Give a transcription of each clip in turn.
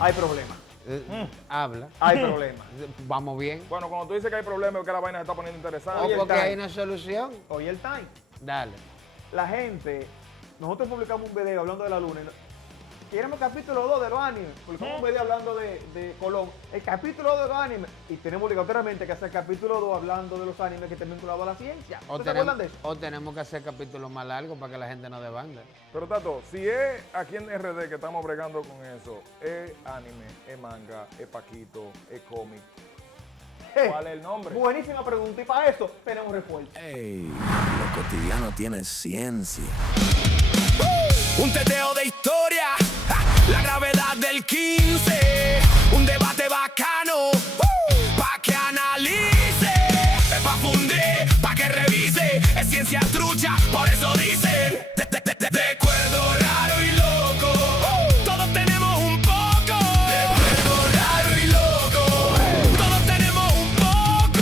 hay problema. Habla. Hay problema. Vamos bien. Bueno, cuando tú dices que hay problemas es que la vaina se está poniendo interesante. Oye, O porque el time. hay una solución. Oye, el time. Dale. La gente, nosotros publicamos un video hablando de la luna. Queremos el capítulo 2 de los animes. Publicamos un video hablando de Colón. El capítulo 2 de los animes. Y tenemos obligatoriamente que hacer el capítulo 2 hablando de los animes que estén vinculados a la ciencia. O ¿Ustedes se acuerdan de tenemos, eso? o tenemos que hacer capítulos más largos para que la gente no debande. Pero Tato, si es aquí en RD que estamos bregando con eso, es anime, es manga, es paquito, es cómic. ¿Cuál es el nombre? Buenísima pregunta. Y para eso tenemos respuesta. Ey, lo cotidiano tiene ciencia. Un teteo de historia, la gravedad del 15, un debate bacano, pa' que analice, es pa' fundir, pa' que revise, es ciencia trucha, por eso dicen, de cuerdo raro y loco, todos tenemos un poco, de cuerdo raro y loco, todos tenemos un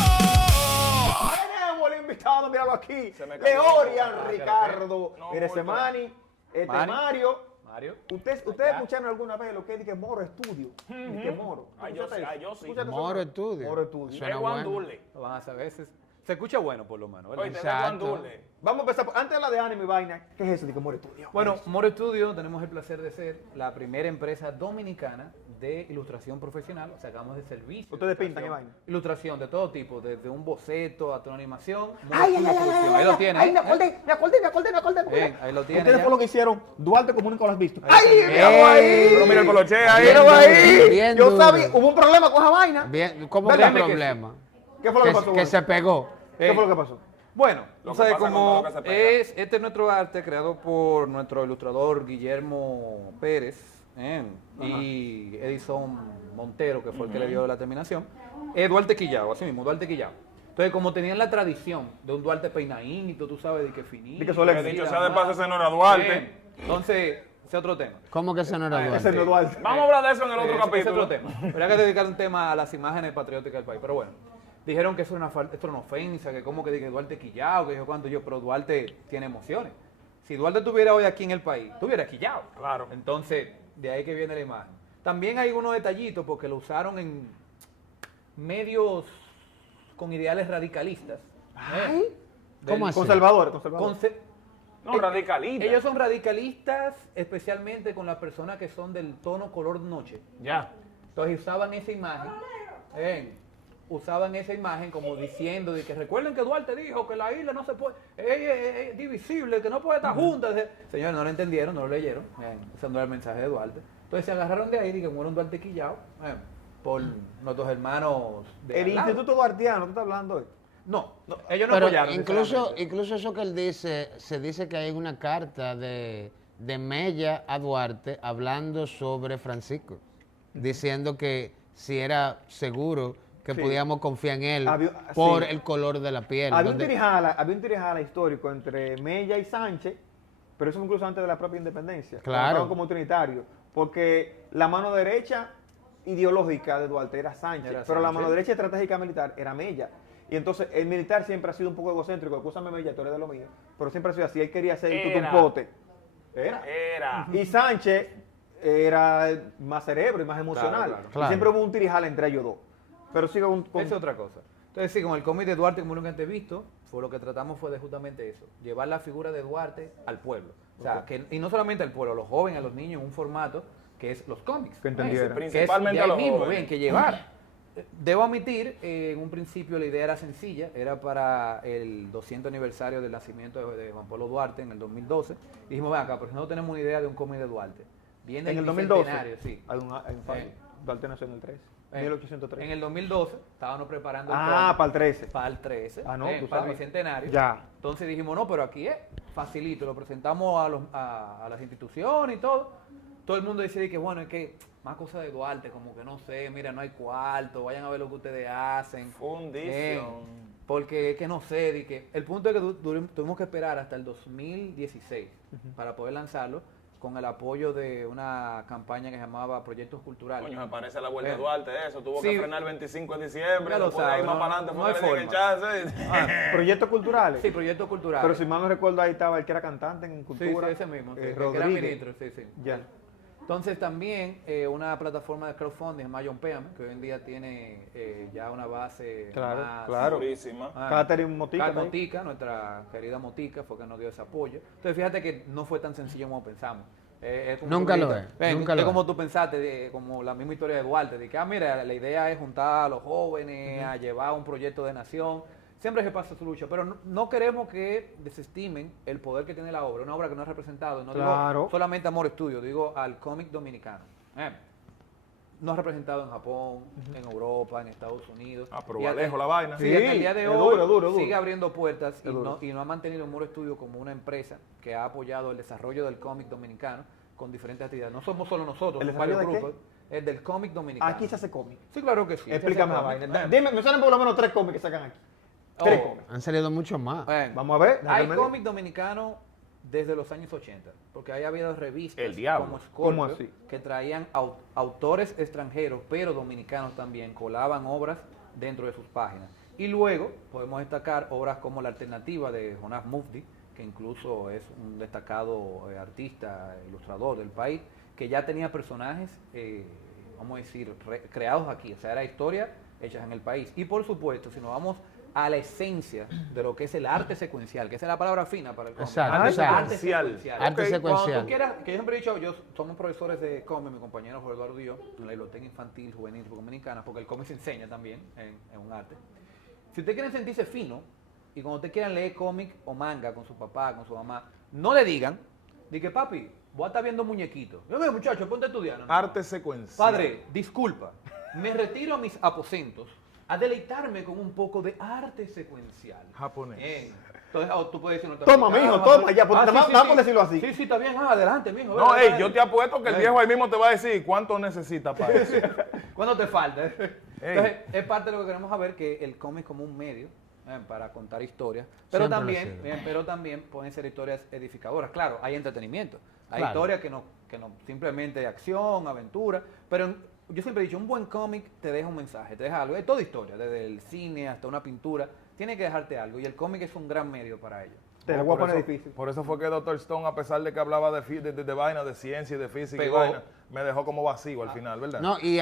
poco. Tenemos el invitado, míralo aquí. Se me cayó. Leorian Ricardo. No, Mire ese muerto. Manny. Este Manny. Mario. Mario. ¿Ustedes escucharon alguna vez lo que es que Moro Estudio? Que Moro. Ah, yo ¿Escuchaste sí, eso? yo sí. ¿Escuchaste eso? Moro Estudio. Moro Estudio. Suena Es bueno. Guandule. Lo van a saber. Se escucha bueno, por lo menos, ¿verdad? Oye, te ves Exacto. Guandule. Vamos a empezar. Antes de hablar de anime y vaina, ¿qué es eso de que Moro Estudio? Bueno, Moro Studio tenemos el placer de ser la primera empresa dominicana de ilustración profesional, o sea, acabamos de servicio. Ustedes de pintan, ¿qué ilustración. vaina? Ilustración de todo tipo, desde un boceto hasta una animación. Moro ¡Ay, ay, Studio ay, Producción. ay! Ahí lo tiene. ¡Ay, me acordé! Bien, ahí lo tiene. Ustedes ya. fue lo que hicieron. Duarte Comunica las visto. Ahí ¡Ay, está. míralo ahí! Pero mira el coloche ahí. Bien ¡Míralo duro, ahí! bien Yo duro. sabía, hubo un problema con esa vaina. Bien, ¿cómo ¿Verdad? que que problema? ¿Qué fue lo que pasó? Que güey? se pegó. ¿Qué fue lo que pasó? Bueno, Lo tú que sabes pasa cómo cuando lo que se pega. este es nuestro arte creado por nuestro ilustrador Guillermo Pérez y Edison Montero, que fue el que le dio la terminación. Duarte Quillao, así mismo, Duarte Quillao. Entonces, como tenían la tradición de un Duarte peinadito, tú sabes, de que finito. De que Solex. Que dicho sea de paso, ese no era Duarte. Bien. Entonces, ese es otro tema. ¿Cómo que se no era Ese Duarte? no es Duarte. Vamos a hablar de eso en el otro Ese es capítulo. otro tema. Habría que dedicar un tema a las imágenes patrióticas del país. Pero bueno, dijeron que eso era esto era una ofensa, que como que dije Duarte quillao, que dijo cuánto yo, pero Duarte tiene emociones. Si Duarte estuviera hoy aquí en el país, estuviera quillao. Claro. Entonces, de ahí que viene la imagen. También hay unos detallitos porque lo usaron en medios con ideales radicalistas. Ay. ¿Cómo así? Conservador. No, radicalista. Ellos son radicalistas, especialmente con las personas que son del tono color noche. Ya. Entonces usaban esa imagen, como diciendo de que recuerden que Duarte dijo que la isla no se puede, es divisible, que no puede estar junta. Señores, no lo entendieron, no lo leyeron. Ese no era el mensaje de Duarte. Entonces se agarraron de ahí y que muere un Duarte quillao por nuestros hermanos de El al lado. Instituto Duartiano, ¿tú estás hablando hoy? No, ellos no Pero apoyaron. incluso, sinceramente. incluso eso que él dice, se dice que hay una carta de Mella a Duarte hablando sobre Francisco, diciendo que si era seguro que Sí. podíamos confiar en él Había- por sí. el color de la piel. Había un donde- tirijala histórico entre Mella y Sánchez, pero eso fue incluso antes de la propia independencia. Claro. Cuando estaban como trinitarios, porque la mano derecha ideológica de Duarte era Sánchez, Era pero la Sánchez. mano derecha estratégica militar era Mella. Y entonces el militar siempre ha sido un poco egocéntrico, escúchame Mella, tú eres de lo mío, pero siempre ha sido así, él quería ser el Era. tutumpote. Era. Era. Y Sánchez era más cerebro y más emocional. claro. Y Claro. siempre hubo un tirijala entre ellos dos. Pero sigo con Es otra cosa. Entonces, sí, con el cómic de Duarte, como nunca antes visto, fue lo que tratamos fue de justamente eso, llevar la figura de Duarte al pueblo. O sea, y no solamente al pueblo, a los jóvenes, a los niños, en un formato que es los cómics. Que entendieran. Que es Principalmente de a ahí los mismo, jóvenes. bien, que llevar. Debo admitir, en un principio la idea era sencilla, era para el 200 aniversario del nacimiento de Juan Pablo Duarte en el 2012. Dijimos, ven acá, pero no tenemos una idea de un cómic de Duarte. Viene En el 2012. bicentenario, sí. Hay un fallo. Duarte nació en el 13. 1803. En el 2012 estábamos preparando el Ah, cómic para el 13. para el 13, Ah, no, tú para el sabes. bicentenario. Ya. Entonces dijimos, no, pero aquí es facilito, lo presentamos a las instituciones y todo. Todo el mundo decide que, bueno, es que más cosas de Duarte, como que no sé, mira, no hay cuarto, vayan a ver lo que ustedes hacen. Fundición. Porque es que no sé, di que el punto es que tuvimos que esperar hasta el 2016 para poder lanzarlo con el apoyo de una campaña que se llamaba Proyectos Culturales. Coño, me parece la vuelta de Bien. Duarte eso. Tuvo Sí. que frenar el 25 de diciembre. Ya lo después de ahí sabes, más no- para adelante no fue hay que le dieron forma. chance. Proyectos culturales. Sí, Proyectos Culturales. Pero si mal no recuerdo, ahí estaba el que era cantante en Sí, cultura. sí, ese mismo, sí, que era Rodríguez. ministro, sí, sí. Ya. Entonces también una plataforma de crowdfunding, Mayon Peam, que hoy en día tiene ya una base Claro, más... claro. Purísima. Catherine Motica. Kat ¿no? Motica, nuestra querida Motica, fue que nos dio ese apoyo. Entonces fíjate que no fue tan sencillo como pensamos. Es como Nunca tú lo dijiste, es, nunca lo como es. tú pensaste, como la misma historia de Duarte, de que, mira, la idea es juntar a los jóvenes, a llevar un proyecto de nación. Siempre se pasa su lucha, pero no queremos que desestimen el poder que tiene la obra, una obra que no es representado, no Claro. digo solamente Amor Estudio, digo al cómic dominicano. No es representado en Japón, en Europa, en Estados Unidos. Ah, pero Y va hasta- lejos la vaina. Sí, Sí, hasta el día de es hoy duro. sigue abriendo puertas Es duro. y no ha mantenido Muro Estudio como una empresa que ha apoyado el desarrollo del cómic dominicano con diferentes actividades. No somos solo nosotros, ¿El son varios desarrollo de grupos. El del cómic dominicano. Aquí se hace cómic. Sí, claro que sí. Explícame la Se hace vaina. cómic. Dime, me salen por lo menos 3 cómics que sacan aquí. 3 Oh. cómics. Han salido mucho más. Bueno, Vamos a ver. hay déjame- cómic dominicano desde los años 80, porque hay habido revistas El diablo. como ¿Cómo Scorpio así? que traían autores extranjeros, pero dominicanos también, colaban obras dentro de sus páginas. Y luego podemos destacar obras como La Alternativa de Jonás Mufti, que incluso es un destacado artista, ilustrador del país, que ya tenía personajes, vamos a decir, creados aquí, o sea, era historia hechas en el país. Y por supuesto, si nos vamos a la esencia de lo que es el arte secuencial, que esa es la palabra fina para el cómic. Exacto, Arte exacto. secuencial. Arte Ok, secuencial. Cuando tú quieras, que yo siempre he dicho, somos profesores de cómic, mi compañero Jorge Eduardo y yo, en la biblioteca infantil, juvenil y dominicana, porque el cómic se enseña también en un arte. Si ustedes quieren sentirse fino, y cuando ustedes quieran leer cómic o manga con su papá, con su mamá, no le digan, di que papi, voy a estar viendo muñequitos. Yo veo, muchacho, ponte a estudiar. ¿no? Arte secuencial. Padre, disculpa, me retiro a mis aposentos a deleitarme con un poco de arte secuencial. Japonés. Bien. Entonces, tú puedes decir... Toma, mijo, toma, ya, pues, nada más por decirlo así. Sí, sí, está bien, adelante, mijo. No, dale, ey, dale. yo te apuesto que el viejo ahí mismo te va a decir cuánto necesita para eso. ¿Cuándo te falta? Entonces, es parte de lo que queremos saber, que el cómic como un medio para contar historias, pero Siempre lo ha sido. pero también pueden ser historias edificadoras. Claro, hay entretenimiento, hay Claro. historias que no simplemente acción, aventura, pero yo siempre he dicho, un buen cómic te deja un mensaje, te deja algo, es toda historia, desde el cine hasta una pintura, tiene que dejarte algo y el cómic es un gran medio para ello. Te lo voy a Por poner eso- difícil. Por eso fue que Dr. Stone, a pesar de que hablaba de vaina, de ciencia y de física Pegó. y vaina, me dejó como vacío al final, ¿verdad? No, y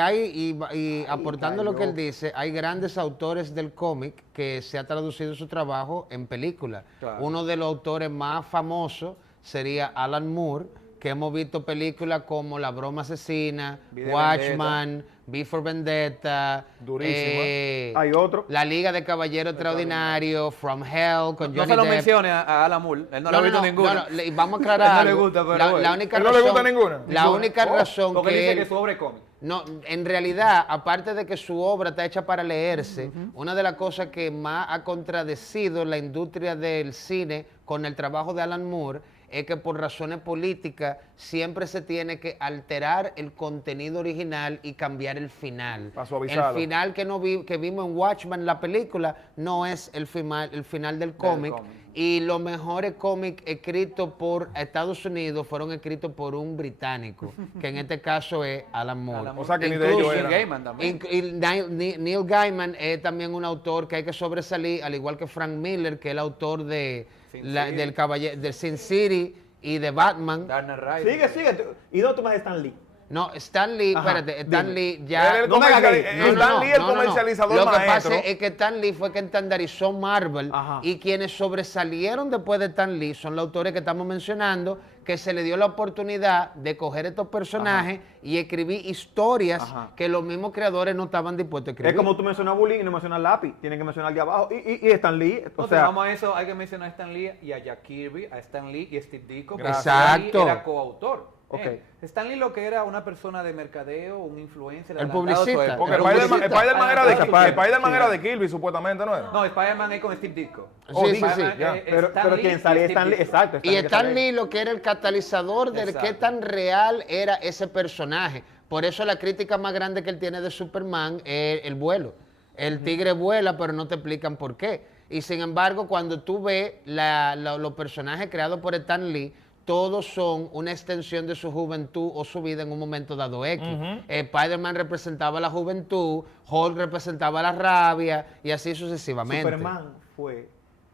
aportando lo que él dice, hay grandes autores del cómic que se ha traducido su trabajo en película. Claro. Uno de los autores más famosos sería Alan Moore, que hemos visto películas como La Broma Asesina, V de Watchman, V for Vendetta, Durísima. Hay otro. La Liga de Caballeros Extraordinarios, From Hell, con No Johnny se lo Depp. mencione a Alan Moore, él no lo ha visto ninguno. y vamos a aclarar No le algo. gusta, pero la, bueno. la única ¿Él no le gusta razón- ninguna? La Ninguna. única Oh, razón porque que dice él- que sobre cómic. no, en realidad, aparte de que su obra está hecha para leerse, una de las cosas que más ha contradecido la industria del cine con el trabajo de Alan Moore es que por razones políticas siempre se tiene que alterar el contenido original y cambiar el final. Pa' suavizarlo. El final que vimos en Watchmen, la película, no es el final del cómic. cómic. Y los mejores cómics escritos por Estados Unidos fueron escritos por un británico, que en este caso es Alan Moore. Alan Moore. O sea que ni de ellos Incluso- eran. Neil Gaiman también. y Neil Gaiman es también un autor que hay que sobresalir, al igual que Frank Miller, que es el autor de Sin City. del Sin City y de Batman. Dark Knight Rises. Sigue. ¿Y dónde tú más Stan Lee? No, Stan Lee, Ajá, espérate, Stan dime. Lee ya... Él es el no me hagas comercial- gay. Stan Lee es el comercializador Lo que maestro. pasa es que Stan Lee fue quien estandarizó Marvel Ajá. y quienes sobresalieron después de Stan Lee son los autores que estamos mencionando, que se le dio la oportunidad de coger estos personajes y escribir historias Ajá. que los mismos creadores no estaban dispuestos a escribir. Es como tú mencionas bullying y no mencionas lápiz. Tienen que mencionar el de abajo. Y Stan Lee. O No, sea, vamos a eso, hay que mencionar a Stan Lee y a Jack Kirby, a Stan Lee y a Steve Ditko. porque Gracias. Stan Lee Exacto. era coautor. Ok. Stan Lee lo que era una persona de mercadeo, un influencer. El adelantado a su publicista. época. Porque El Spider-Man publicista. Spider-Man era de Adelantado a su Spider-Man época. era de Kirby, supuestamente, ¿no era? No, Spider-Man es con Steve Ditko. Oh, Sí, sí, sí, ya. pero quien salía Stan Lee. Exacto. Y Stan Lee lo que era el catalizador de Exacto. qué tan real era ese personaje. Por eso la crítica más grande que él tiene de Superman es el vuelo. El tigre vuela, pero no te explican por qué. Y sin embargo, cuando tú ves los personajes creados por Stan Lee, todos son una extensión de su juventud o su vida en un momento dado X. Spider-Man representaba la juventud, Hulk representaba la rabia y así sucesivamente. Superman fue,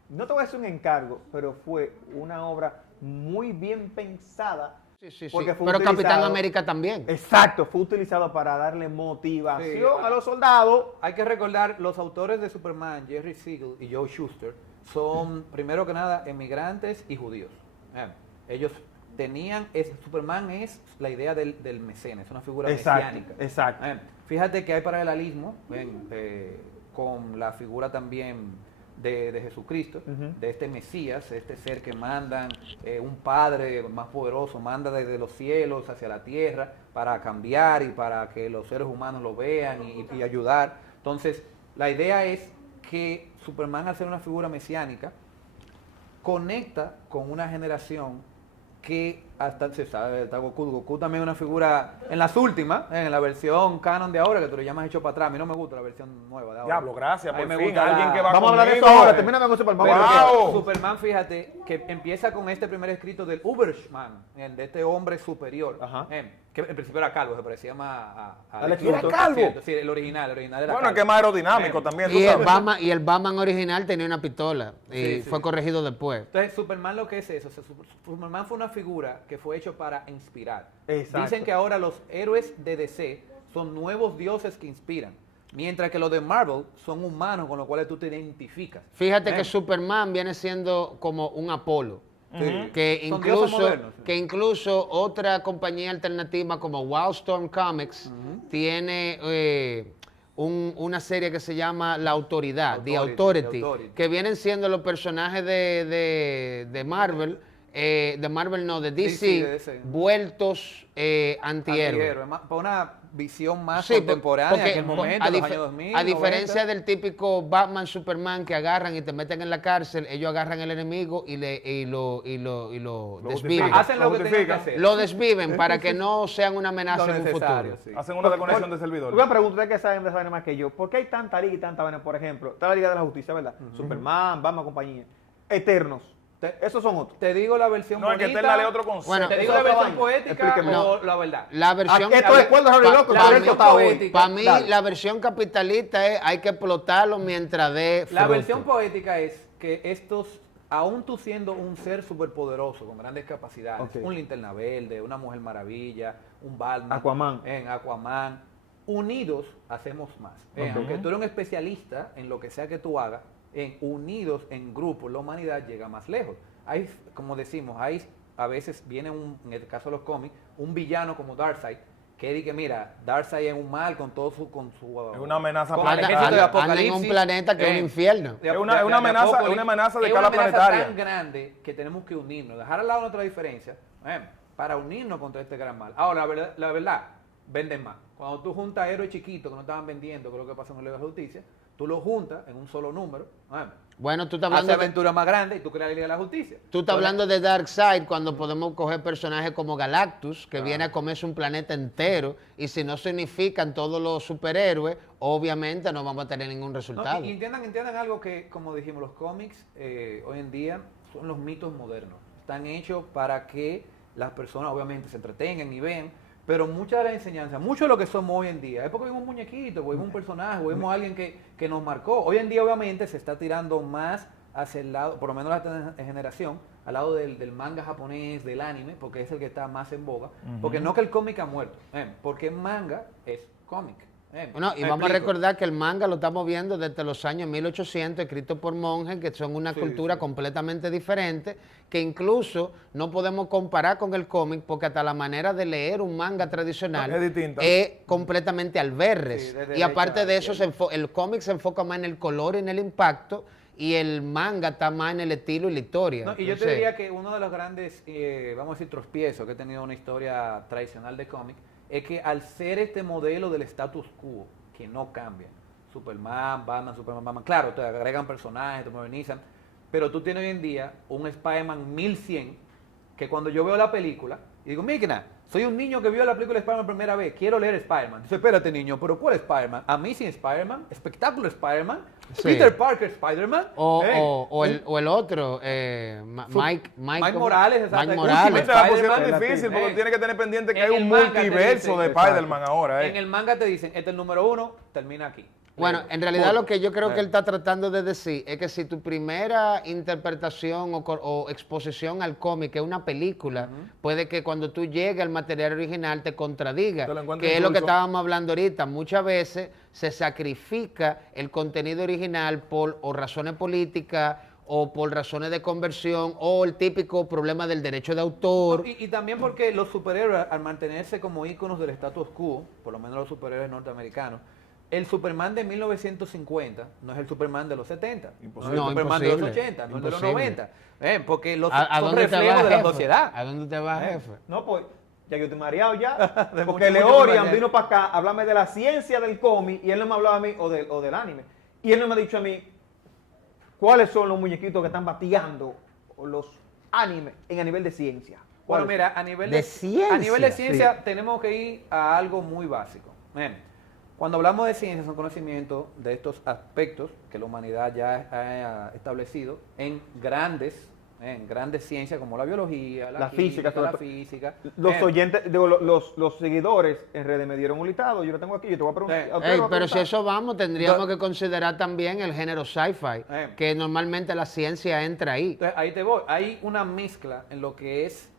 no te voy a decir un encargo, pero fue una obra muy bien pensada Sí. Porque fue Pero Capitán utilizado- América también. Exacto, fue utilizado para darle motivación Sí. a los soldados. Hay que recordar, los autores de Superman, Jerry Siegel y Joe Shuster, son, primero que nada, emigrantes y judíos. Ellos tenían, Superman es la idea del mecenas, es una figura mesiánica. Exacto. Fíjate que hay paralelismo con la figura también de Jesucristo, de este Mesías, este ser que mandan, un padre más poderoso, manda desde los cielos hacia la tierra para cambiar y para que los seres humanos lo vean y ayudar. Entonces, la idea es que Superman, al ser una figura mesiánica, conecta con una generación que hasta se sabe, está Goku también es una figura, en las últimas, en la versión canon de ahora, que tú le llamas hecho para atrás, a mí no me gusta la versión nueva de ahora. Diablo, gracias, A mí por me fin, gusta alguien la- que va Vamos a hablar de eso conmigo. ahora, termíname con Superman. Pero vamos a hablar. ¡Wow! Superman, fíjate, que empieza con este primer escrito del Uberschman, de este hombre superior, Ajá. que en principio era calvo, se parecía más a Alex Luthor. Luthor. ¿Era calvo? Cierto, sí, el original era Bueno, calvo. es que es más aerodinámico también, tú Y sabes. el Batman original tenía una pistola y Sí. fue corregido después. Entonces, Superman lo que es eso, o sea, Superman fue una figura que fue hecho para inspirar. Exacto. Dicen que ahora los héroes de DC son nuevos dioses que inspiran, mientras que los de Marvel son humanos con los cuales tú te identificas. Fíjate que Superman viene siendo como un Apolo. Sí. Que Son dioses incluso, modernos, sí. que incluso otra compañía alternativa como Wildstorm Comics tiene una serie que se llama La Autoridad, The Authority, Authority, que vienen siendo los personajes de Marvel, de DC, de DC. vueltos antihéroes. Antihéroe, para una visión más Sí, contemporánea porque en aquel momento, a, los dife- años 2000, a diferencia 90. del típico Batman Superman que agarran y te meten en la cárcel, ellos agarran el enemigo y lo desviven. justifican. Hacen lo que tengan que justifican. hacer. Lo desviven para que no sean una amenaza Lo en un necesario, futuro. sí. Hacen una desconexión de servidores. Una pregunta, ustedes que saben de esa vaina más que yo. ¿Por qué hay tanta liga y tanta vaina? Por ejemplo, está la Liga de la Justicia, ¿verdad? Superman, Batman, compañía. Eternos. Esos son otros. Te digo la versión No, es que bonita. te dale otro concepto. Bueno, Te digo Eso la es otra versión vaina. poética Explíqueme. o la verdad. La versión, Esto es cuerdo, Harry Loco, la Roberto versión está hoy. poética. para mí, Dale. la versión capitalista es hay que explotarlo mientras dé La fruto. versión poética es que estos, aún tú siendo un ser superpoderoso con grandes capacidades, Ok. un Linterna Verde, una Mujer Maravilla, un Batman, Aquaman. Aquaman, unidos hacemos más. Aunque tú eres un especialista en lo que sea que tú hagas, unidos en grupo, la humanidad llega más lejos. Hay, como decimos, a veces viene en el caso de los cómics, un villano como Darkseid, que dice, mira, Darkseid es un mal con todo su... Es una amenaza con para el Anda- ejército de anda- anda en un Apocalipsis, planeta que es un infierno. de- Es una amenaza- Apocalipsis. es una amenaza de Es escala una amenaza planetaria. tan grande que tenemos que unirnos, dejar al lado nuestra diferencia, para unirnos contra este gran mal. Ahora, la verdad, venden más. Cuando tú juntas héroes chiquitos que no estaban vendiendo, que es lo que pasó en la Liga de la Justicia, tú los juntas en un solo número, Bueno, tú estás hace hablando de, aventuras más grandes y tú creas la Liga de la Justicia. tú estás hablando de Darkseid cuando podemos coger personajes como Galactus, que viene a comerse un planeta entero, y si no significan todos los superhéroes, obviamente no vamos a tener ningún No, resultado. y entiendan algo que, como dijimos, los cómics hoy en día son los mitos modernos. Están hechos para que las personas obviamente se entretengan y vean, pero muchas de las enseñanzas, mucho de lo que somos hoy en día, es porque vimos un muñequito, vimos un personaje, vimos a alguien que nos marcó. Hoy en día obviamente se está tirando más hacia el lado, por lo menos la generación, al lado del manga japonés, del anime, porque es el que está más en boga. Porque no que el cómic ha muerto, porque manga es cómic. Bueno, y ¿Me vamos a explico? recordar que el manga lo estamos viendo desde los años 1800, escrito por monjes, que son una cultura completamente diferente, que incluso no podemos comparar con el cómic, porque hasta la manera de leer un manga tradicional Es distinta. es completamente al verres. Sí, de Y derecha aparte de a eso, izquierda. el cómic se enfoca más en el color y en el impacto, y el manga está más en el estilo y la historia. No, y yo te Entonces, diría que uno de los grandes, vamos a decir, tropiezos que ha tenido una historia tradicional de cómic, es que al ser este modelo del status quo, que no cambia, Superman, Batman, claro, te agregan personajes, te modernizan, pero tú tienes hoy en día un Spider-Man 1100, que cuando yo veo la película, y digo, mira, soy un niño que vio la película de Spider-Man por primera vez, quiero leer Spider-Man. Dice, espérate niño, pero ¿cuál Spider-Man? Amazing Spider-Man, Spectacular Spider-Man, Sí. Peter Parker Spider-Man. o el otro, Mike Mike Morales, exacto. Mike Ultimate Morales. Te la pusieron Spider-Man. difícil porque tiene que tener pendiente que En hay el un manga te multiverso dicen- de Spider-Man ahora. En el manga te dicen, este es el número 1, termina aquí. Bueno, en realidad lo que yo creo que él está tratando de decir es que si tu primera interpretación o exposición al cómic es una película, puede que cuando tú llegues al material original te contradiga, Te lo encuentres que es lo que insulso. estábamos hablando ahorita. Muchas veces se sacrifica el contenido original por o razones políticas o por razones de conversión o el típico problema del derecho de autor. Y también porque los superhéroes, al mantenerse como íconos del status quo, por lo menos los superhéroes norteamericanos, el Superman de 1950 no es el Superman de los 70, Imposible. no es el Superman de los imposible, 80, no es de los imposible. 90, porque los ¿A son dónde te reflejos vas, de la jefe? sociedad. ¿A dónde te vas, jefe? No, pues ya yo estoy mareado ya. De Porque mucho, mucho Leorian mareado. vino para acá a hablarme de la ciencia del cómic y él no me hablaba a mí o del anime. Y él no me ha dicho a mí cuáles son los muñequitos que están bateando los animes a nivel de ciencia. Bueno, ¿Cuáles? mira, a nivel De ciencia, a nivel de ciencia sí. tenemos que ir a algo muy básico. Miren, cuando hablamos de ciencia son conocimientos de estos aspectos que la humanidad ya ha establecido en grandes ciencias como la biología, La química, física, sobre la todo. física. Los oyentes, digo, los seguidores en redes me dieron un listado, yo lo tengo aquí, yo te voy a preguntar. Sí. a usted Ey, le voy a pero si preguntar. eso vamos, tendríamos que considerar también el género sci-fi, que normalmente la ciencia entra ahí. Entonces, ahí te voy. Hay una mezcla en lo que es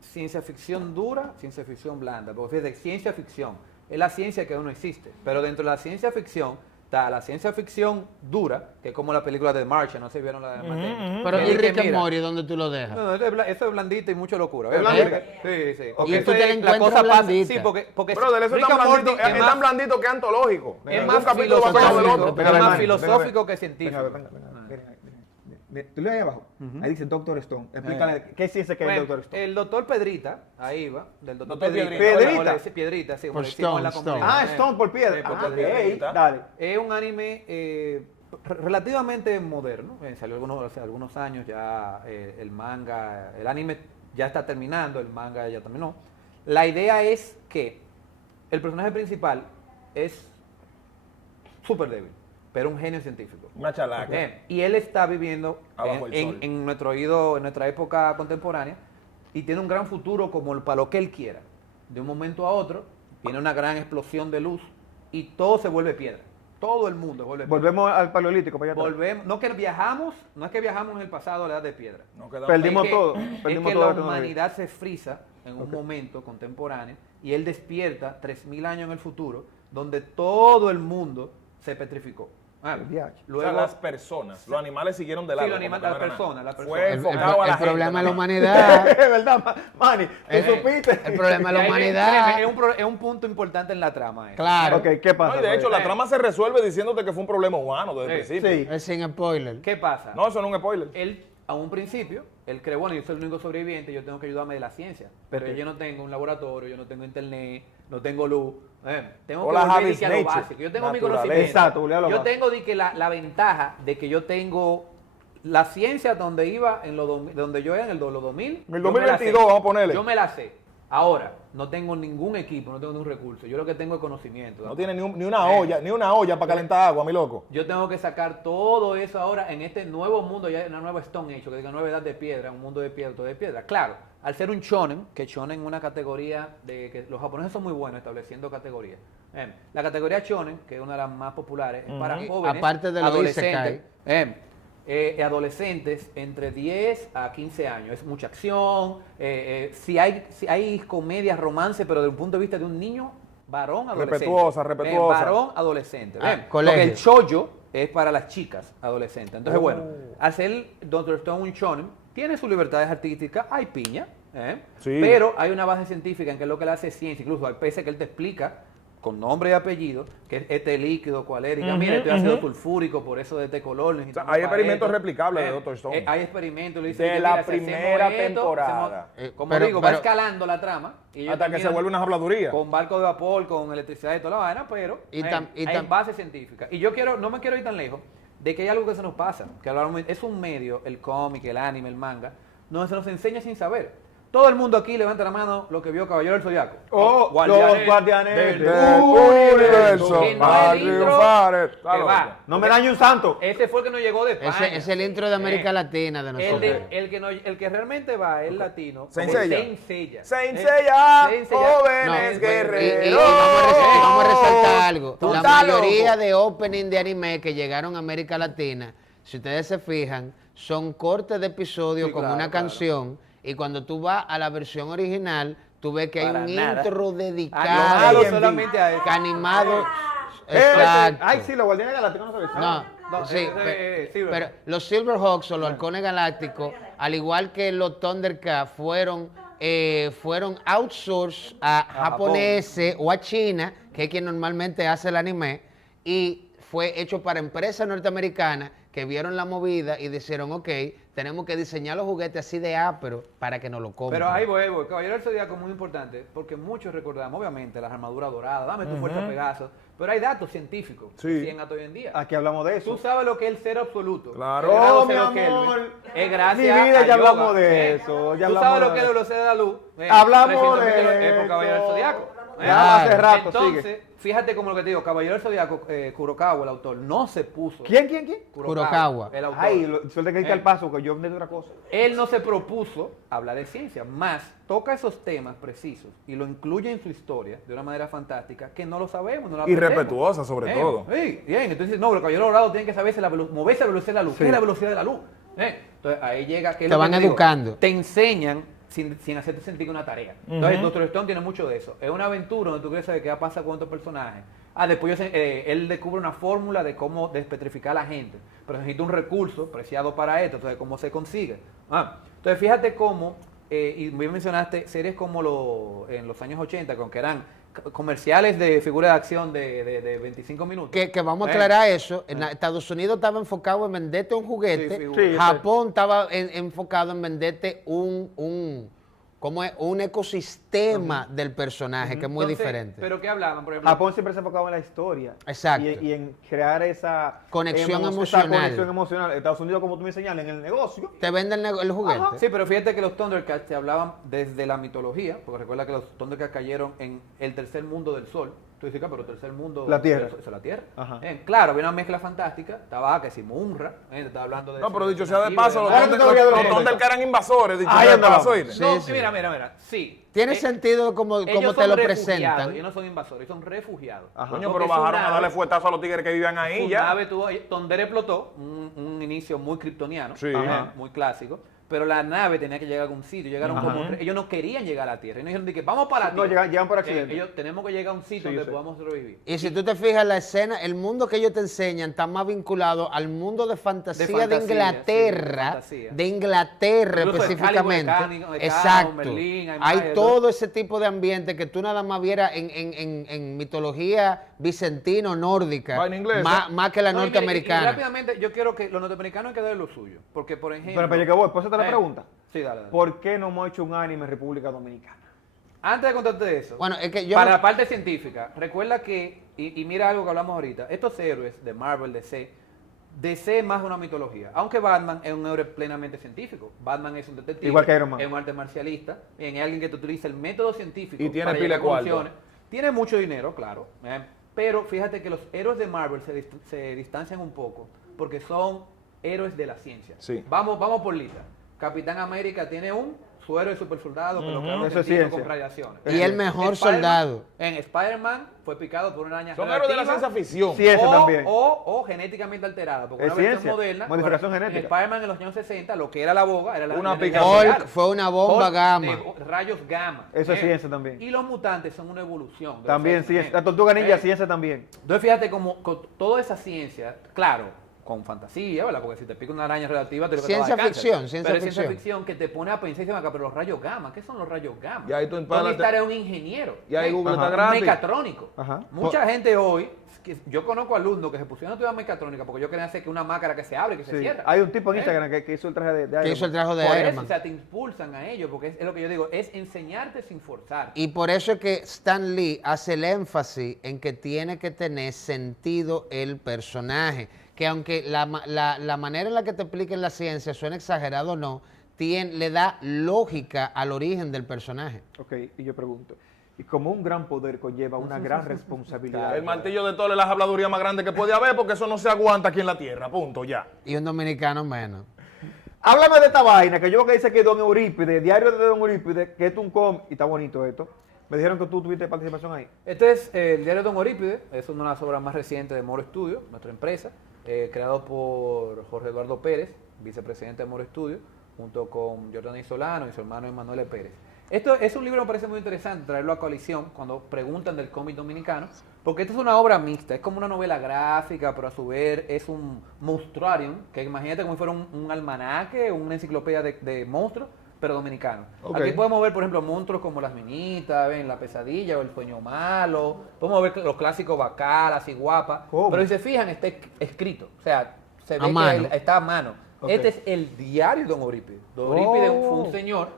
ciencia ficción dura, ciencia ficción blanda. Porque fíjate, ciencia ficción es la ciencia que aún no existe. Pero dentro de la ciencia ficción está la ciencia ficción dura, que es como la película de Martian, no sé si vieron la de Martian. Pero Que ¿y es que, Rick and mira, Morty dónde tú lo dejas? No, eso es blandito y mucha locura. ¿Es ¿verdad? blandito? Sí, sí. Y Porque tú eso te la es- encuentras pasa. blandita. Sí, porque Brother, eso es Rick tan and blandito, Morty es tan blandito que es antológico. es Un más capítulo va a ser del otro. filosófico, Venga, es más venga, filosófico que Venga, científico. venga. Tú lees ahí abajo. Ahí dice Doctor Stone. Explícale qué ciencia que es el Bueno, Doctor Stone. el doctor Pedrita, ahí va, del doctor Doctor Pedrita. Piedrita. O le dice Piedrita, sí, como Por le decimos en la Stone, comunidad. Ah, Stone por piedra. Sí, por Ah, piedrita. ok, dale. Es un anime relativamente moderno, salió hace algunos años ya el manga, el anime ya está terminando, el manga ya terminó. La idea es que el personaje principal es súper débil, pero un genio científico. Una chalaca. Y él está viviendo Abajo el sol. en nuestra época contemporánea y tiene un gran futuro como para lo que él quiera. De un momento a otro viene una gran explosión de luz y todo se vuelve piedra. Todo el mundo se vuelve piedra. Volvemos al paleolítico para allá atrás. Volvemos, no es que viajamos en el pasado a la edad de piedra. No quedamos- Perdimos Es que- todo. Es Perdimos que toda la la tecnología. humanidad se frisa en un momento contemporáneo y él despierta 3000 años en el futuro donde todo el mundo se petrificó. El viaje. O sea, las personas, los animales siguieron de Sí, largo. los animales, como las que no era personas, nada. las Fue personas. enfocado a la El problema de la gente. humanidad. Es verdad, Manny. ¿Tú Eh, supiste? El problema de la Y ahí, humanidad. créeme, es un punto importante en la trama. Claro. Ok, ¿qué pasa? No, y de hecho, la Eh. trama se resuelve diciéndote que fue un problema humano desde el Sí. principio. Sí. Es sin spoiler. ¿Qué pasa? No, eso no es un spoiler. Él, a un principio, él cree, bueno, yo soy el único sobreviviente, yo tengo que ayudarme de la ciencia. Pero yo no tengo un laboratorio, yo no tengo internet, no tengo luz. Tengo Hola, que volver Javis di que a lo Nature. básico. Yo tengo mi Naturaleza. conocimiento. Exacto, volver a lo yo básico. tengo di que la ventaja de que yo tengo la ciencia donde iba, donde yo era en los 2000. En el yo me la 2022, sé. vamos a ponerle. Yo me la sé. Ahora, no tengo ningún equipo, no tengo ningún recurso. Yo lo que tengo es conocimiento. No tiene ni una olla para calentar agua, mi loco. Yo tengo que sacar todo eso ahora en este nuevo mundo, ya en una nueva Stone Age, que diga nueva edad de piedra, un mundo de piedra, todo de piedra. Claro, al ser un shonen, que shonen es una categoría de que los japoneses son muy buenos estableciendo categorías. La categoría shonen, que es una de las más populares, es para jóvenes, Aparte de lo adolescentes, adolescentes entre 10 a 15 años. Es mucha acción, si hay comedias, romance, pero desde un punto de vista de un niño varón adolescente. Respetuosa. Varón adolescente. Ah, Ven, colegio. porque el shoujo es para las chicas adolescentes. Entonces, bueno, hacer Dr. Stone un shonen tiene sus libertades artísticas, hay piña, Sí. pero hay una base científica en que lo que le hace es ciencia. Incluso hay peces que él te explica con nombre y apellido, que este líquido, cuál es, mira, estoy ácido sulfúrico, por eso de este color. O sea, hay experimentos replicables de Dr. Stone. Hay experimentos, le dice, De mira, la si hacemos primera esto, temporada. como Pero- digo, va pero- escalando la trama. Y ellos Hasta que se terminan vuelve una habladuría. con barco de vapor, con electricidad y toda la vaina, pero Y hay base científica. Y yo no me quiero ir tan lejos de que hay algo que se nos pasa, que es un medio, el cómic, el anime, el manga, donde se nos enseña sin saber. Todo el mundo aquí levanta la mano lo que vio Caballero del Zodiaco. Oh, los guardianes del Del universo, que no es para el intro triunfar, que claro. va. No me dañe un santo. Ese fue el que nos llegó de España. Ese es el intro de América Latina de nosotros. El que realmente va es latino. Saint como Seiya. Saint Seiya. Saint Seiya, Saint Seiya. jóvenes No, guerreros. y vamos a resaltar algo. Tú La estás mayoría loco. de opening de anime que llegaron a América Latina, si ustedes se fijan, son cortes de episodio Sí, con claro, una claro. canción. Y cuando tú vas a la versión original, tú ves que hay Para un nada. intro Animado dedicado, solamente a eso. que animado. Exacto. Ay, sí, los guardianes galácticos no se ven. No, sí, Silverhawks. pero los Silverhawks o los halcones galácticos, al igual que los Thundercats, fueron outsourced a japoneses o a China, que es quien normalmente hace el anime, y fue hecho para empresas norteamericanas que vieron la movida y dijeron, ok, tenemos que diseñar los juguetes así de ápero para que nos lo compren. Pero ahí voy. Caballero del Zodiaco es muy importante porque muchos recordamos, obviamente, las armaduras doradas, dame tu fuerza Pegaso, pero hay datos científicos Sí. que siguen hasta hoy en día. Aquí hablamos de Tú eso. sabes lo que es el cero absoluto. Claro. El grado Oh, mi cero amor. Kelvin. Es gracias Mi vida, a ya yoga, hablamos de eso, ya Tú hablamos sabes de lo que es la eso. velocidad de la luz. Hablamos 300.000 de es por Caballero del eso. Zodiaco. Ya hace rato, Entonces, sigue. fíjate como lo que te digo, Caballero del Zodiaco, Kurokawa, el autor, no se puso. ¿Quién? Kurokawa. El autor. Ay, suerte que diste Eh. al paso, que yo de otra cosa. Él no se propuso hablar de ciencia, más toca esos temas precisos y lo incluye en su historia de una manera fantástica que no lo sabemos, no lo Y aprendemos. respetuosa, sobre todo. Sí, bien, entonces, no, los caballeros dorados tienen que saberse moverse a la velocidad de la luz. Sí. ¿Qué es la velocidad de la luz? Entonces, ahí llega... ¿qué es Te lo que van digo? educando. Te enseñan sin hacerte sentir una tarea. Entonces, Doctor Stone tiene mucho de eso. Es una aventura donde tú quieres saber qué va a pasar con estos personajes. Después él descubre una fórmula de cómo despetrificar a la gente. Pero necesita un recurso preciado para esto. Entonces, ¿cómo se consigue? Entonces, fíjate cómo, y bien mencionaste, series como en los años 80, con que eran comerciales de figuras de acción de 25 minutos. Que vamos a aclarar eso. Estados Unidos estaba enfocado en venderte un juguete, Sí, figura. Sí, Japón estaba enfocado en venderte ¿cómo es? Un ecosistema del personaje, que es muy Entonces, diferente. ¿Pero qué hablaban? Por ejemplo, Japón siempre se ha enfocado en la historia. Exacto. Y en crear esa Conexión esa emocional. conexión emocional. Estados Unidos, como tú me señalas, en el negocio. Te venden el juguete. sí, pero fíjate que los Thundercats te hablaban desde la mitología, porque recuerda que los Thundercats cayeron en el tercer mundo del sol. Tú dices, pero tercer mundo... La Tierra. Eso es la Tierra. Ajá. Claro, había una mezcla fantástica. Estaba que si Munra, te estaba hablando de... No, pero dicho sea de Nativa, paso, los Ahora Thunder- tú te voy a los decir. Thundercats eran invasores, dicho Ahí sea de andamos. paso, ¿oíste? No, Sí, mira, sí. Tiene sentido como Ellos te son lo refugiados, presentan. ellos no son invasores, son refugiados. Ajá. Coño, Porque pero su bajaron a nave- darle fuetazo a los tigres que vivían ahí Su ya. nave tuvo, Thunder explotó, un inicio muy kryptoniano, Sí. Ajá. muy clásico, pero la nave tenía que llegar a algún sitio, llegaron como ellos no querían llegar a la Tierra, ellos dijeron de que vamos para la No, Tierra. llegan por accidente. Ellos tenemos que llegar a un sitio Sí, donde yo sé. podamos sobrevivir. Y si tú te fijas, la escena, el mundo que ellos te enseñan está más vinculado al mundo de fantasía de, fantasía, Inglaterra, sí, de fantasía. de Inglaterra Incluso específicamente. Excalibur, Cánico, Exacto. Merlín, hay Hay más de todo ese tipo de ambiente que tú nada más vieras en mitología bizantino nórdica, Vaina inglesa. más que la No, y mire, y norteamericana. rápidamente, yo quiero que los norteamericanos hay que darle lo suyo, porque por ejemplo... Pero para llegar voy, por eso te la pregunta. Sí, dale. ¿Por qué no hemos hecho un anime en República Dominicana? Antes de contarte eso, Bueno, es que yo para no- la parte científica, recuerda que, y mira algo que hablamos ahorita, estos héroes de Marvel, DC es más una mitología. Aunque Batman es un héroe plenamente científico. Batman es un detective. Igual que Iron Man. Es un arte marcialista. Es alguien que utiliza el método científico. Y tiene para pila llegar de a cuarto. conclusiones. Tiene mucho dinero, claro. Pero fíjate que los héroes de Marvel se distancian un poco porque son héroes de la ciencia. Sí. Vamos por lista. Capitán América tiene su héroe super soldado que lo crearon Eso es científicos ciencia. con radiaciones. Y el mejor Spider-Man- soldado. En Spider-Man fue picado por una araña Son héroes de la radiactiva ciencia ficción. Ciencia también. o genéticamente alterada. Porque Es una versión ciencia, moderna. modificación bueno, genética. En Spider-Man en los años 60, lo que era la boga era la Una la picadura. radiación Hulk real. fue una bomba Hulk gamma. de rayos gamma. Eso es ciencia también. Y los mutantes son una evolución. de los También X-Men. ciencia. La tortuga ninja, ¿Eh? ciencia también. Entonces fíjate como con toda esa ciencia, claro, con fantasía, ¿verdad? Porque si te pica una araña relativa, te lo que te va a dar Ciencia cáncer. ficción, ciencia Pero es ciencia ficción. ficción que te pone a pensar y dice, "Acá, pero los rayos gamma, ¿qué son los rayos gamma? Y ahí tú Tony empátate- Stark es un ingeniero. Y ahí Google está Un gratis. mecatrónico. Ajá. Mucha gente hoy, yo conozco alumnos que se pusieron a estudiar mecatrónica porque yo quería hacer que una máscara que se abre y que se Sí. cierra. Hay un tipo en ¿Eh? Instagram que hizo el traje de Iron Que hizo el Man. trabajo de Por Iron eso, Man. o sea, te impulsan a ello, porque es lo que yo digo, es enseñarte sin forzar. Y por eso es que Stan Lee hace el énfasis en que tiene que tener sentido el personaje. Que aunque la manera en la que te expliquen la ciencia suena exagerado o no, le da lógica al origen del personaje. Ok, y yo pregunto, y como un gran poder conlleva una gran responsabilidad. El martillo de Thor es la habladuría más grande que puede haber porque eso no se aguanta aquí en la tierra, punto, ya. Y un dominicano menos. Háblame de esta vaina, que yo que dice que Don Eurípides, Diario de Don Eurípides, que es un cómic, y está bonito esto. Me dijeron que tú tuviste participación ahí. Este es el Diario de Don Eurípides, es una de las obras más recientes de Moro Studio, nuestra empresa, creado por Jorge Eduardo Pérez, vicepresidente de Moro Studio, junto con Jordani Solano y su hermano Emanuel Pérez. Esto es un libro que me parece muy interesante traerlo a coalición cuando preguntan del cómic dominicano, porque esta es una obra mixta, es como una novela gráfica, pero a su vez es un monstruarium, que imagínate como si fuera un almanaque, una enciclopedia de monstruos, pero dominicano. Ok. Aquí podemos ver, por ejemplo, monstruos como las minitas, ven, la pesadilla o el sueño malo, podemos ver los clásicos Bacalas y Guapa, ¿Cómo? pero si se fijan está escrito, o sea, se A ve que mano. está a mano. Ok. Este es el diario de Don Eurípides. Don Eurípides fue un señor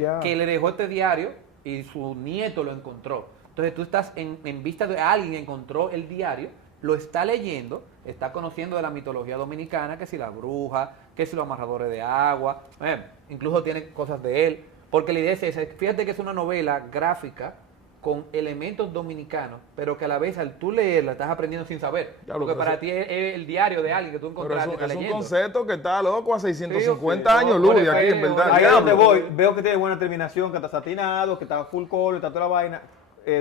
Ya. que le dejó este diario y su nieto lo encontró. Entonces tú estás en vista de alguien que encontró el diario, lo está leyendo, está conociendo de la mitología dominicana, que si la bruja, que si los amarradores de agua, incluso tiene cosas de él, porque la idea es esa. Fíjate que es una novela gráfica con elementos dominicanos, pero que a la vez al tú leerla estás aprendiendo sin saber. Ya, lo porque que para eso- ti es el diario de alguien que tú Pero encontraste. es un leyendo. concepto que está loco a 650 Sí, años sí, luz por de aquí, en efecto, verdad. Ahí es donde Diablo. voy, veo que tiene buena terminación, que está satinado, que está full color, está toda la vaina.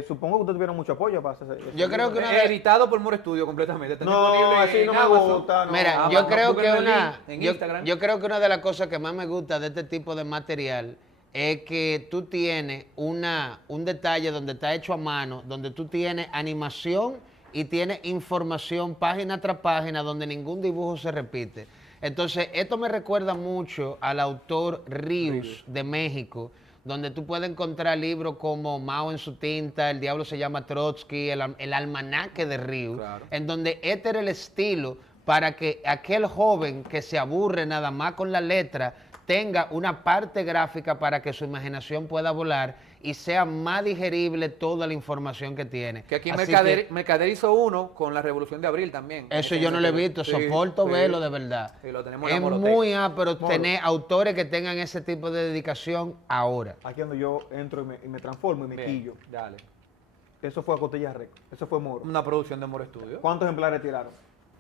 Supongo que ustedes tuvieron mucho apoyo para hacer ese Yo creo que una Editado por Moro Studio completamente. Está No, disponible así no en me Amazon. gusta. No. Mira, Ah, yo no, creo que busquen el una, link en yo, Instagram. yo creo que una de las cosas que más me gusta de este tipo de material es que tú tienes un detalle donde está hecho a mano, donde tú tienes animación y tienes información página tras página donde ningún dibujo se repite. Entonces, esto me recuerda mucho al autor Ríos de México, donde tú puedes encontrar libros como Mao en su tinta, El diablo se llama Trotsky, el almanaque de Ríos, Claro. en donde este era el estilo para que aquel joven que se aburre nada más con la letra tenga una parte gráfica para que su imaginación pueda volar y sea más digerible toda la información que tiene. Que aquí Así Mercader hizo uno con la Revolución de Abril también. eso yo no lo he visto, Sí, soporto sí. verlo de verdad. Sí, lo tenemos en Es la Moroteca. muy ápero tener autores que tengan ese tipo de dedicación ahora. Aquí donde yo entro y me transformo y me Bien, quillo. dale. Eso fue a Cotilla Rec, eso fue Moro. Una producción de Moro Studio. ¿Cuántos ejemplares tiraron?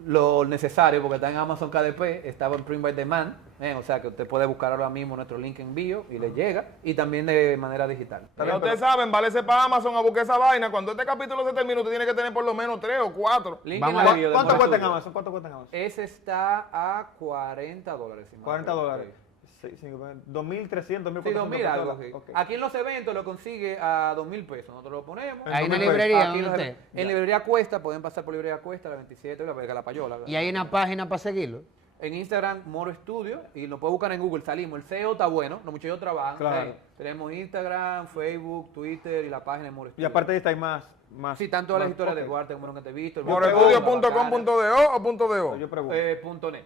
Lo necesario, porque está en Amazon KDP, estaba en Print by Demand, o sea que usted puede buscar ahora mismo nuestro link en bio y le llega, y también de manera digital. Ya ustedes saben, válese para Amazon a buscar esa vaina. Cuando este capítulo se termine, usted tiene que tener por lo menos 3 o 4. Link Vamos en la a- bio de ¿Cuánto Moro cuesta en Studio. Amazon? ¿Cuánto cuesta en Amazon? Ese está a $40. si mal $40. recuerdo. Sí, 2.300, 2.400. Sí, 2.000 algo así. Ok. Aquí en los eventos lo consigue a 2.000 pesos. Nosotros lo ponemos. Hay una 2.000 librería Aquí donde en los- usted. En librería Cuesta, pueden pasar por librería Cuesta, la 27, la Payola. Y hay una página para seguirlo. En Instagram, Moro Studio, y lo puede buscar en Google, salimos. El SEO está bueno, los muchachos trabajan. Claro. Tenemos Instagram, Facebook, Twitter y la página de Moro Y Studio. aparte de esta hay más. Sí, tanto las más- historias de ok. Duarte como nunca te he visto. el Moroestudio.com.do o .do. Yo pregunto. .net.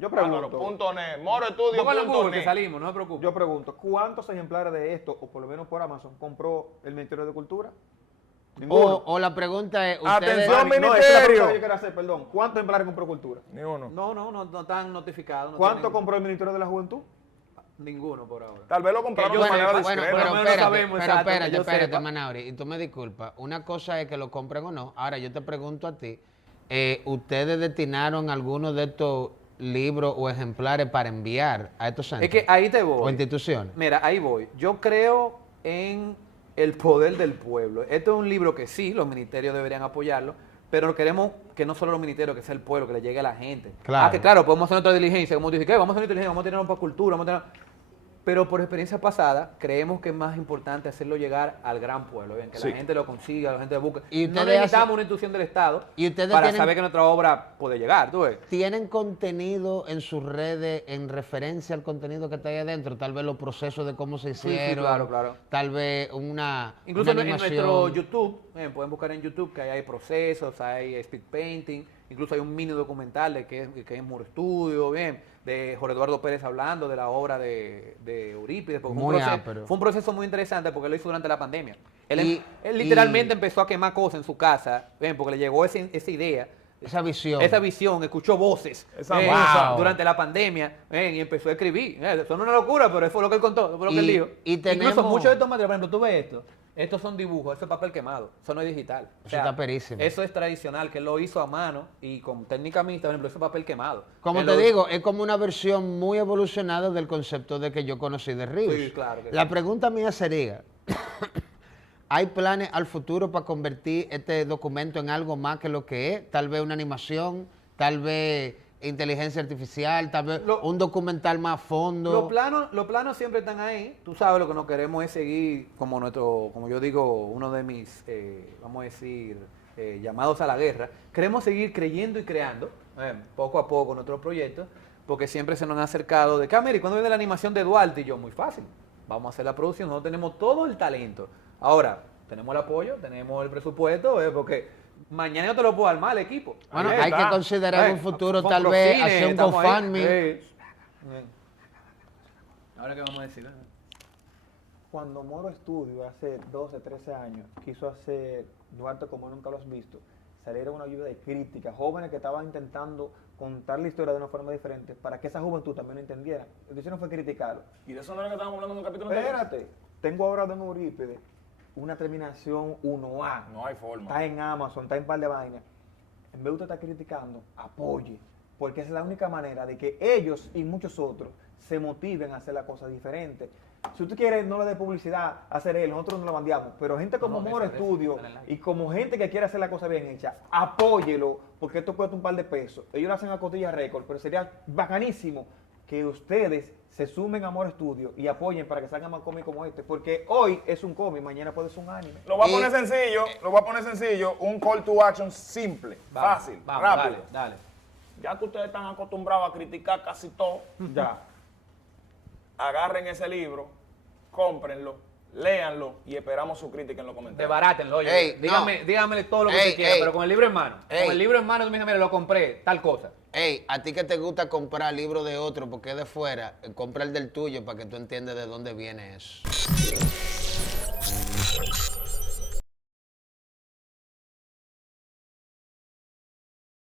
Yo pregunto. Punto net. Póngalo en Google que Moroestudio.net. salimos, no se preocupe. Yo pregunto, ¿cuántos ejemplares de esto, o por lo menos por Amazon, compró el Ministerio de Cultura? Ninguno. O la pregunta es, Atención, ustedes, No, esa es la Ministerio. pregunta que yo quiero hacer, perdón. ¿Cuántos ejemplares compró Cultura? Ni uno. No están notificados. no ¿Cuánto tienen- compró el Ministerio de la Juventud? Ninguno por ahora. Tal vez lo compraron Que de yo manera sepa, bueno, discreta. pero Por lo menos espérate, sabemos, exacto, que yo espérate, sepa. Manauri, y tú me disculpas. Una cosa es que lo compren o no. Ahora, yo te pregunto a ti, ¿ustedes destinaron algunos de estos libros o ejemplares para enviar a estos centros? Es que ahí te voy. o instituciones. Mira, ahí voy. Yo creo en el poder del pueblo. Esto es un libro que sí, los ministerios deberían apoyarlo, pero queremos que no solo los ministerios, que sea el pueblo, que le llegue a la gente. Claro. Que claro, podemos hacer nuestra diligencia, como tú dices, ¿qué? Vamos a hacer nuestra diligencia, vamos a tener para cultura, vamos a tener... Pero por experiencia pasada, creemos que es más importante hacerlo llegar al gran pueblo, ¿bien? Que Sí. la gente lo consiga, la gente lo busque. Y No ustedes necesitamos hacen- una institución del Estado Y ustedes para tienen- saber que nuestra obra puede llegar, ¿tú ves? ¿Tienen contenido en sus redes en referencia al contenido que está ahí adentro? Tal vez los procesos de cómo se sí, hicieron. claro. Tal vez una Incluso una en nuestro animación. YouTube, pueden buscar en YouTube que ahí hay procesos, hay speed painting, incluso hay un mini documental de que es Moro Studio, bien, de Jorge Eduardo Pérez hablando de la obra de Eurípides. Porque Muy fue ápero. un proceso muy interesante porque lo hizo durante la pandemia. Él, Y- él literalmente empezó a quemar cosas en su casa, bien, porque le llegó esa idea Esa visión. Esa visión, escuchó voces Esa musa. durante la pandemia y empezó a escribir. Eso no es una locura, pero eso fue lo que él contó, eso fue lo que él Y- dijo. y tenemos- Incluso muchos de estos materiales, por ejemplo, tú ves esto. Estos son dibujos, eso es papel quemado, eso no es digital. Eso está perísimo. Eso es tradicional, que él lo hizo a mano y con técnica mixta, por ejemplo, eso es papel quemado. Como Él te lo- digo, es como una versión muy evolucionada del concepto de que yo conocí de Ríos. Sí, claro que La sí. pregunta mía sería, ¿hay planes al futuro para convertir este documento en algo más que lo que es? Tal vez una animación, tal vez inteligencia artificial, tal vez Lo- un documental más a fondo. Los planos siempre están ahí. Tú sabes, lo que nos queremos es seguir, como yo digo, uno de mis, vamos a decir, llamados a la guerra. Queremos seguir creyendo y creando, poco a poco, nuestros proyectos, porque siempre se nos han acercado de cámara. ¿Y cuando viene la animación de Duarte? Y yo, muy fácil. Vamos a hacer la producción, nosotros tenemos todo el talento. Ahora, tenemos el apoyo, tenemos el presupuesto, porque mañana yo te lo puedo armar el equipo. Bueno, Ahí hay está. que considerar en un futuro tal Focrocine, vez hacer un estamos ahí. GoFundMe. Ahora qué vamos a decir. Cuando Moro Studio hace 12, 13 años quiso hacer Duarte como nunca lo has visto, salieron una lluvia de críticas, jóvenes que estaban intentando contar la historia de una forma diferente para que esa juventud también lo entendiera. Lo que hicieron fue criticarlo. Y de eso no era que estábamos hablando en un capítulo anterior. Espérate, tengo ahora de Eurípides una terminación 1A. No hay forma. Está en Amazon, está en par de vainas. En vez de usted estar criticando, apoye. Porque esa es la única manera de que ellos y muchos otros se motiven a hacer las cosas diferentes. Si usted quiere, no le dé publicidad a hacer él, nosotros no lo mandamos. Pero gente como No, Moro eso, Studio dale like. y como gente que quiere hacer la cosa bien hecha, apóyelo, porque esto cuesta un par de pesos. Ellos lo hacen a cotilla récord, pero sería bacanísimo que ustedes se sumen a Moro Studio y apoyen para que salgan más cómics como este. Porque hoy es un cómic, mañana puede ser un anime. Lo voy a Y- poner sencillo, un call to action simple, fácil, Vamos, rápido. Dale. Ya que ustedes están acostumbrados a criticar casi todo, Ya. agarren ese libro, cómprenlo, léanlo y esperamos su crítica en los comentarios. Debarátenlo, oye. Ey, dígame todo lo que Ey, usted quiera, ey. pero con el libro en mano. Ey. Con el libro en mano, tú me dices, mira, lo compré, tal cosa. Ey, a ti que te gusta comprar libros de otro porque es de fuera, compra el del tuyo para que tú entiendas de dónde viene eso.